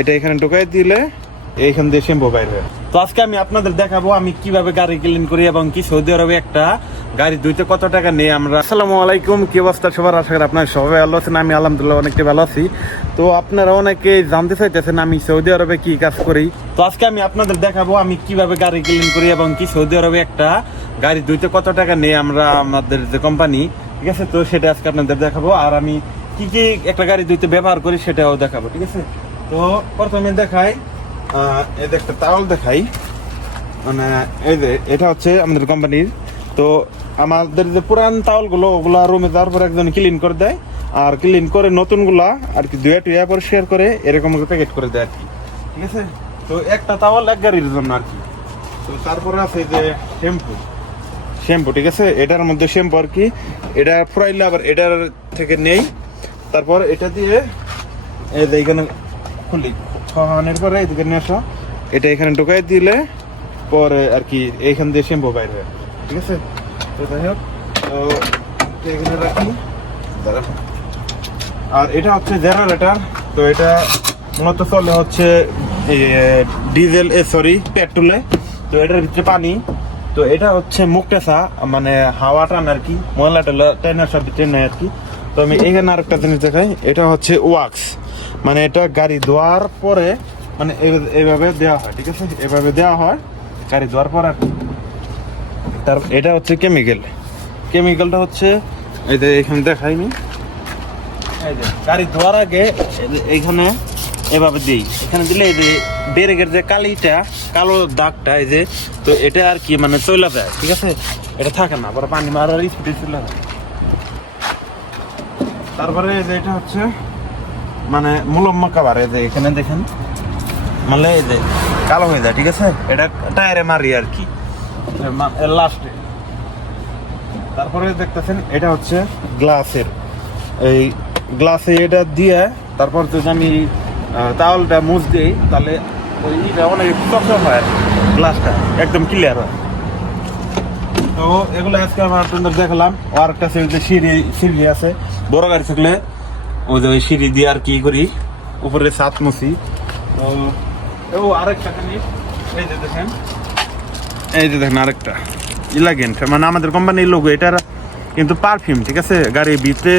এটা এখানে ঢোকাই দিলে এইখান দিয়ে শ্যাম্পু বাইর বাইরে তো আজকে আমি আপনাদের দেখাবো আমি কীভাবে গাড়ি ক্লিন করি এবং কি সৌদি আরবে একটা গাড়ি ধুইতে কত টাকা নেই আমরা। আসসালামু আলাইকুম, কি অবস্থা সবার? আশা করি আপনার সবাই ভালো আছেন, আমি আলহামদুলিল্লাহ অনেকটা ভালো আছি। তো আপনারা অনেকে জানতে চাইতেছেন আমি সৌদি আরবে কি কাজ করি। তো আজকে আমি আপনাদের দেখাবো আমি কীভাবে গাড়ি ক্লিন করি এবং কি সৌদি আরবে একটা গাড়ি ধুইতে কত টাকা নেই আমরা আমাদের যে কোম্পানি ঠিক আছে? তো সেটা আজকে আপনাদের দেখাবো। আর আমি কি কি একটা গাড়ি ধুইতে ব্যবহার করি সেটাও দেখাবো, ঠিক আছে? তো প্রথমে দেখাই যে একটা তাওয়াল দেখাই। মানে এই যে, এটা হচ্ছে আমাদের কোম্পানির তো আমাদের যে পুরান তাওয়ালগুলো ওগুলা রুমে যাওয়ার পর একজন ক্লিন করে দেয়। আর ক্লিন করে নতুনগুলা আর কি দুয়া টুয়া পরিষ্কার করে এরকম প্যাকেট করে দেয় আর কি। ঠিক আছে? তো একটা তাওয়াল এক গাড়ির জন্য আর কি। তো তারপরে আছে যে শ্যাম্পু শ্যাম্পু ঠিক আছে? এটার মধ্যে শ্যাম্পু আর কি। এটা ফুরাইলে আবার এটার থেকে নেই। তারপর এটা দিয়ে এই যে এখানে খুলি। খাওয়ানোর পরে এদিকে নিয়ে আসো। এটা এখানে ঢোকাই দিলে পরে আর কি এইখান দিয়ে শ্যাম্পু বাইরে হয়। ঠিক আছে? তো যাই হোক, তো এখানে রাখি। আর এটা হচ্ছে জেনারেটর। তো এটা মূলত চলে হচ্ছে ডিজেল, এ, সরি, পেট্রোলে। তো এটার ভিতরে পানি। তো এটা হচ্ছে মুখটেসা মানে হাওয়া টান আর কি, ময়লা টয়লা টেনের সব ট্রেন আর কি। তো আমি এখানে আরেকটা জিনিস দেখাই, এটা হচ্ছে ওয়াক্স মানে এটা গাড়ি ধোয়ার পরে মানে এই- এইভাবে দেওয়া হয়, ঠিক আছে? এভাবে দেওয়া হয়, গাড়ি ধোয়ার পর আর তার, এটা হচ্ছে কেমিক্যাল কেমিক্যালটা হচ্ছে, এই যে এখানে দেখাই আমি এই যে, গাড়ি ধোয়ার আগে এইখানে এভাবে দিই। এখানে দিলে এই যে ব্রেকের যে কালিটা, কালো দাগটা, এই যে, তো এটা আর কি মানে চলে যায়, ঠিক আছে? এটা থাকে না, আবার পানি মারার স্পিডে চলে যায়। তারপরে যে এটা হচ্ছে মানে মুলম্মা কাবার এই যে এখানে দেখেন। মানে এই যে কালো হয়ে যায় ঠিক আছে? এটা টায়ারে মারি আর কি। লাস্টে তারপরে দেখতেছেন এটা হচ্ছে গ্লাসের এই গ্লাসে এটা দিয়ে তারপর যদি আমি আহ, তাওয়ালটা মুছ দিই তাহলে ওই অনেক চকচক হয় গ্লাসটা একদম ক্লিয়ার হয়। তো এগুলো আজকে আমার আপনাদের দেখালাম। আর একটা সিঁড়ি সিঁড়ি আছে। বড় গাড়ি থাকলে ওই যে ওই সিঁড়ি দিয়ে আর কি করি, উপরে সাত মুছি। ও, আরেকটা এই যে দেখেন। এই যে দেখেন আরেকটা। ইলাগেন্ট মানে আমাদের কোম্পানির লোগো এটার কিন্তু পারফিউম ঠিক আছে? গাড়ির ভিতরে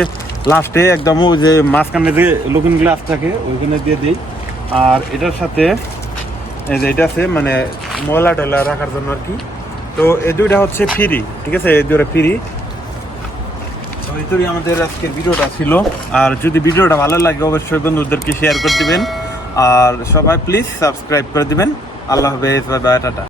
লাস্টে একদম ওই যে মাঝখানে যে লুকিং গ্লাস থাকে, ওইখানে দিয়ে দিই। আর এটার সাথে, এই যে এটা আছে মানে ময়লা টয়লা রাখার জন্য আর কি। তো এই দুইটা হচ্ছে ফ্রি ঠিক আছে? এই দুইটা ফ্রি তো এই আমাদের আজকের ভিডিওটা ছিল। আর যদি ভিডিওটা ভালো লাগে, অবশ্যই বন্ধুদেরকে শেয়ার করে দিবেন। আর সবাই প্লিজ সাবস্ক্রাইব করে দিবেন। আল্লাহ হাফেজ বাই বাই টাটা।